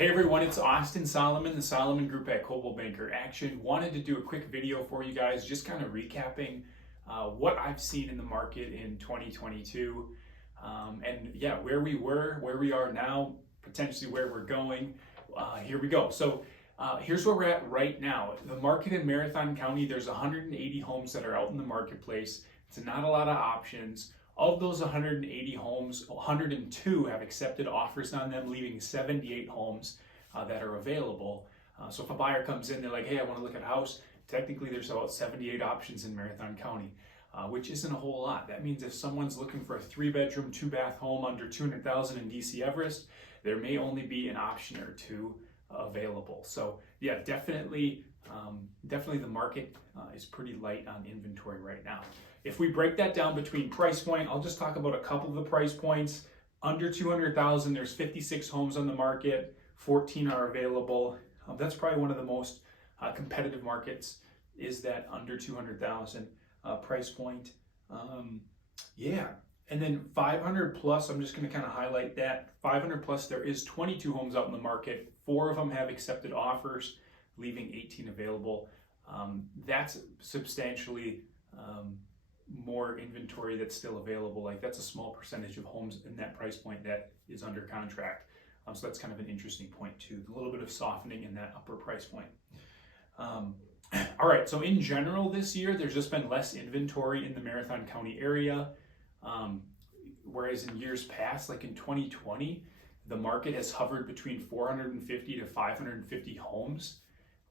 Hey everyone, it's Austin Solomon, the Solomon Group at Coldwell Banker Action. Wanted to do a quick video for you guys, just kind of recapping what I've seen in the market in 2022. And yeah, where we were, where we are now, potentially where we're going. Here we go. So here's where we're at right now. The market in Marathon County, there's 180 homes that are out in the marketplace. It's not a lot of options. Of those 180 homes, 102 have accepted offers on them, leaving 78 homes that are available. So if a buyer comes in, they're like, hey, I want to look at a house. Technically, there's about 78 options in Marathon County, which isn't a whole lot. That means if someone's looking for a 3-bedroom, 2-bath home under $200,000 in DC Everest, there may only be an option or two available. So yeah, definitely the market is pretty light on inventory right now. If we break that down between price point, I'll just talk about a couple of the price points. Under 200,000, there's 56 homes on the market, 14 are available. That's probably one of the most competitive markets, is that under 200,000 price point. Yeah, and then 500 plus, I'm just going to kind of highlight that. 500 plus, there is 22 homes out in the market. 4 of them have accepted offers, leaving 18 available. That's substantially more inventory that's still available. Like, that's a small percentage of homes in that price point that is under contract. So that's kind of an interesting point too. A little bit of softening in that upper price point. All right, so in general this year, there's just been less inventory in the Marathon County area. Whereas in years past, like in 2020, the market has hovered between 450 to 550 homes.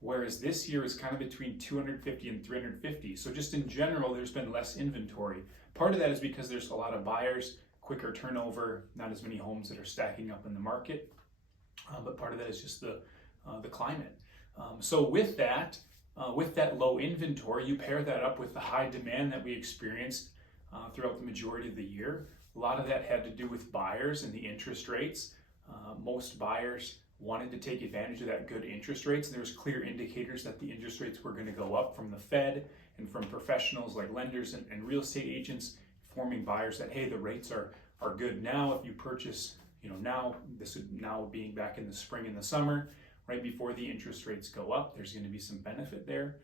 Whereas this year is kind of between 250 and 350. So just in general, there's been less inventory. Part of that is because there's a lot of buyers, quicker turnover, not as many homes that are stacking up in the market. But part of that is just the climate. So with that low inventory, you pair that up with the high demand that we experienced throughout the majority of the year. A lot of that had to do with buyers and the interest rates. Most buyers wanted to take advantage of that good interest rates. And there was clear indicators that the interest rates were going to go up from the Fed and from professionals like lenders and real estate agents, informing buyers that, hey, the rates are good now. If you purchase, now, this would now being back in the spring and the summer, right before the interest rates go up, there's going to be some benefit there.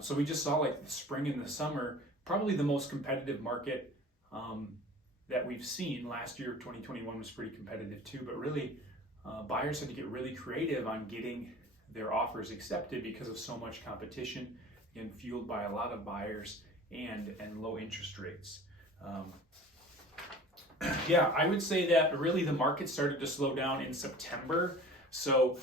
So we just saw, like, the spring and the summer, probably the most competitive market that we've seen. Last year, 2021 was pretty competitive too, but really, buyers had to get really creative on getting their offers accepted because of so much competition, again, fueled by a lot of buyers and low interest rates. Yeah, I would say that really the market started to slow down in September. So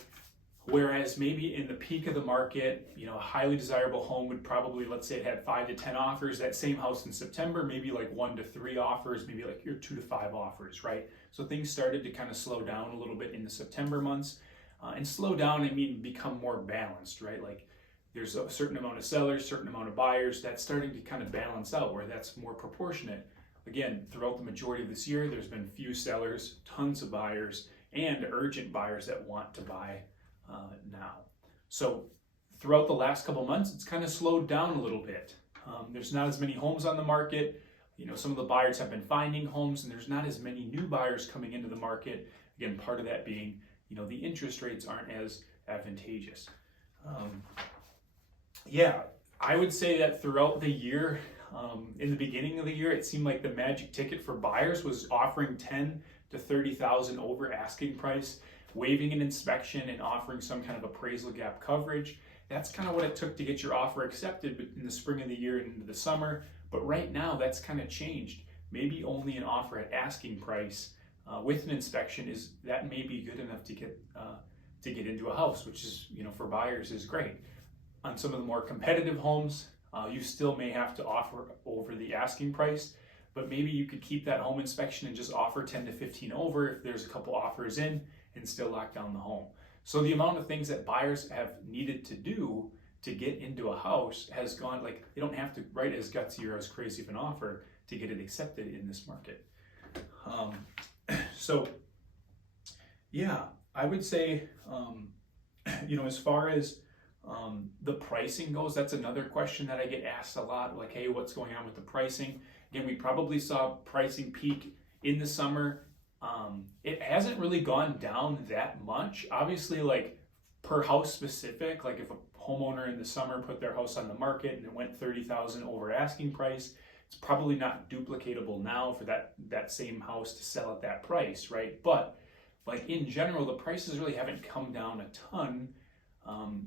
whereas maybe in the peak of the market, a highly desirable home would probably, let's say it had 5 to 10 offers, that same house in September, maybe like 1 to 3 offers, maybe like your 2 to 5 offers, right? So things started to kind of slow down a little bit in the September months. And slow down, I mean, become more balanced, right? Like, there's a certain amount of sellers, certain amount of buyers. That's starting to kind of balance out where that's more proportionate. Again, throughout the majority of this year, there's been few sellers, tons of buyers, and urgent buyers that want to buy now. So throughout the last couple months, it's kind of slowed down a little bit. There's not as many homes on the market. Some of the buyers have been finding homes, and there's not as many new buyers coming into the market. Again, part of that being, the interest rates aren't as advantageous. Yeah, I would say that throughout the year, in the beginning of the year, it seemed like the magic ticket for buyers was offering 10 to 30,000 over asking price, waiving an inspection, and offering some kind of appraisal gap coverage. That's kind of what it took to get your offer accepted in the spring of the year and into the summer. But right now, that's kind of changed. Maybe only an offer at asking price with an inspection that may be good enough to get into a house, which is, for buyers, is great. On some of the more competitive homes, you still may have to offer over the asking price, but maybe you could keep that home inspection and just offer 10 to 15 over if there's a couple offers in, and still lock down the home. So the amount of things that buyers have needed to do to get into a house has gone, like, they don't have to write as gutsy or as crazy of an offer to get it accepted in this market. So yeah, I would say, as far as the pricing goes, that's another question that I get asked a lot, like, hey, what's going on with the pricing? Again, we probably saw pricing peak in the summer, It hasn't really gone down that much. Obviously, like per house specific, like if a homeowner in the summer put their house on the market and it went 30,000 over asking price, it's probably not duplicatable now for that same house to sell at that price, right? But like in general, the prices really haven't come down a ton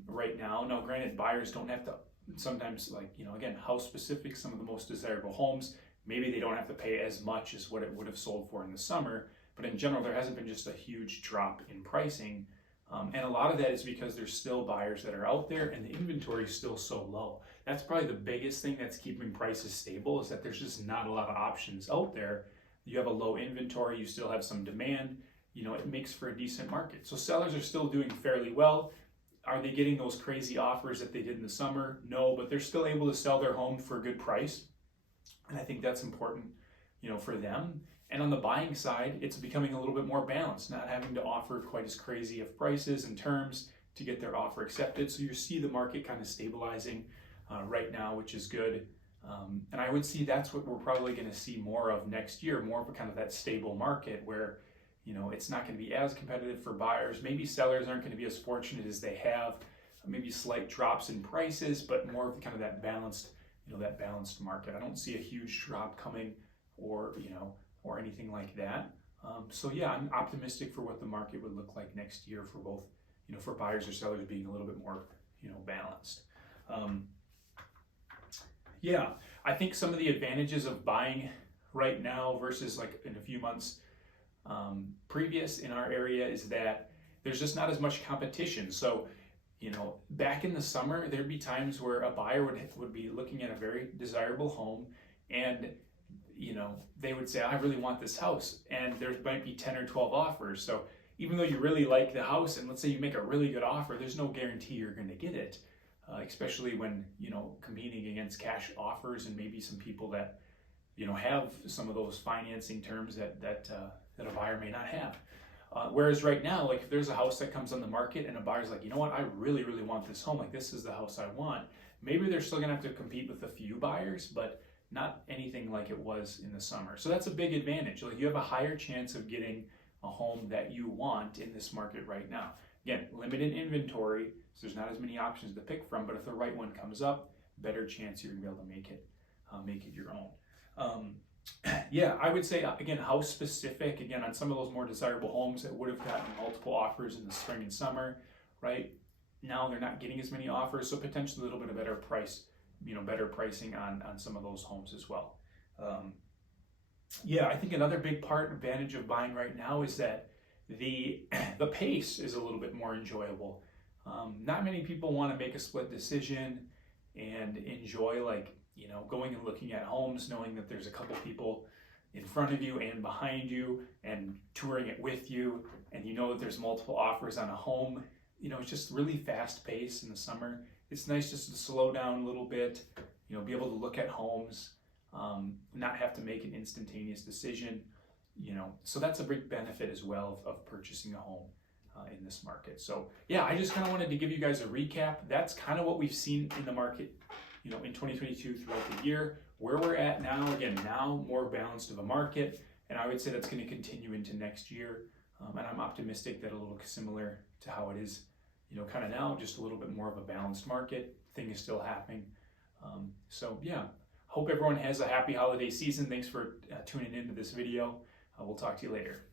right now. Now, granted, buyers don't have to sometimes, like, you know, again, house specific, some of the most desirable homes, maybe they don't have to pay as much as what it would have sold for in the summer. But in general, there hasn't been just a huge drop in pricing. And a lot of that is because there's still buyers that are out there and the inventory is still so low. That's probably the biggest thing that's keeping prices stable, is that there's just not a lot of options out there. You have a low inventory, you still have some demand, you know, it makes for a decent market. So sellers are still doing fairly well. Are they getting those crazy offers that they did in the summer? No, but they're still able to sell their home for a good price. And I think that's important, you know, for them. And on the buying side, it's becoming a little bit more balanced, not having to offer quite as crazy of prices and terms to get their offer accepted. So you see the market kind of stabilizing right now, which is good. And I would see that's what we're probably going to see more of next year, more of a kind of that stable market where, you know, it's not going to be as competitive for buyers. Maybe sellers aren't going to be as fortunate as they have, maybe slight drops in prices, but more of kind of that balanced, you know, that balanced market. I don't see a huge drop coming or, you know, or anything like that. So yeah, I'm optimistic for what the market would look like next year for both, you know, for buyers or sellers being a little bit more, you know, balanced. Yeah, I think some of the advantages of buying right now versus like in a few months previous in our area is that there's just not as much competition. So, you know, back in the summer, there'd be times where a buyer would be looking at a very desirable home and, you know, they would say, I really want this house. And there might be 10 or 12 offers. So even though you really like the house and let's say you make a really good offer, there's no guarantee you're going to get it, especially when, you know, competing against cash offers and maybe some people that, you know, have some of those financing terms that a buyer may not have. Whereas right now, like if there's a house that comes on the market and a buyer's like, you know what, I really, really want this home, like this is the house I want, maybe they're still gonna have to compete with a few buyers, but not anything like it was in the summer. So that's a big advantage. Like you have a higher chance of getting a home that you want in this market right now. Again, limited inventory, so there's not as many options to pick from, but if the right one comes up, better chance you're gonna be able to make it your own. Yeah, I would say, again, house specific, again, on some of those more desirable homes that would have gotten multiple offers in the spring and summer, right? Now they're not getting as many offers, so potentially a little bit of better price, you know, better pricing on some of those homes as well. Yeah, I think another big advantage of buying right now is that the pace is a little bit more enjoyable. Not many people want to make a split decision and enjoy, like, you know, going and looking at homes, knowing that there's a couple people in front of you and behind you and touring it with you, and you know that there's multiple offers on a home. You know, it's just really fast paced in the summer. It's nice just to slow down a little bit, you know, be able to look at homes, not have to make an instantaneous decision, you know, so that's a big benefit as well of purchasing a home in this market. So yeah, I just kind of wanted to give you guys a recap. That's kind of what we've seen in the market, you know, in 2022 throughout the year, where we're at now, again, now more balanced of a market. And I would say that's going to continue into next year. And I'm optimistic that a little similar to how it is, you know, kind of now, just a little bit more of a balanced market. Thing is still happening. So yeah, hope everyone has a happy holiday season. Thanks for tuning into this video. We'll talk to you later.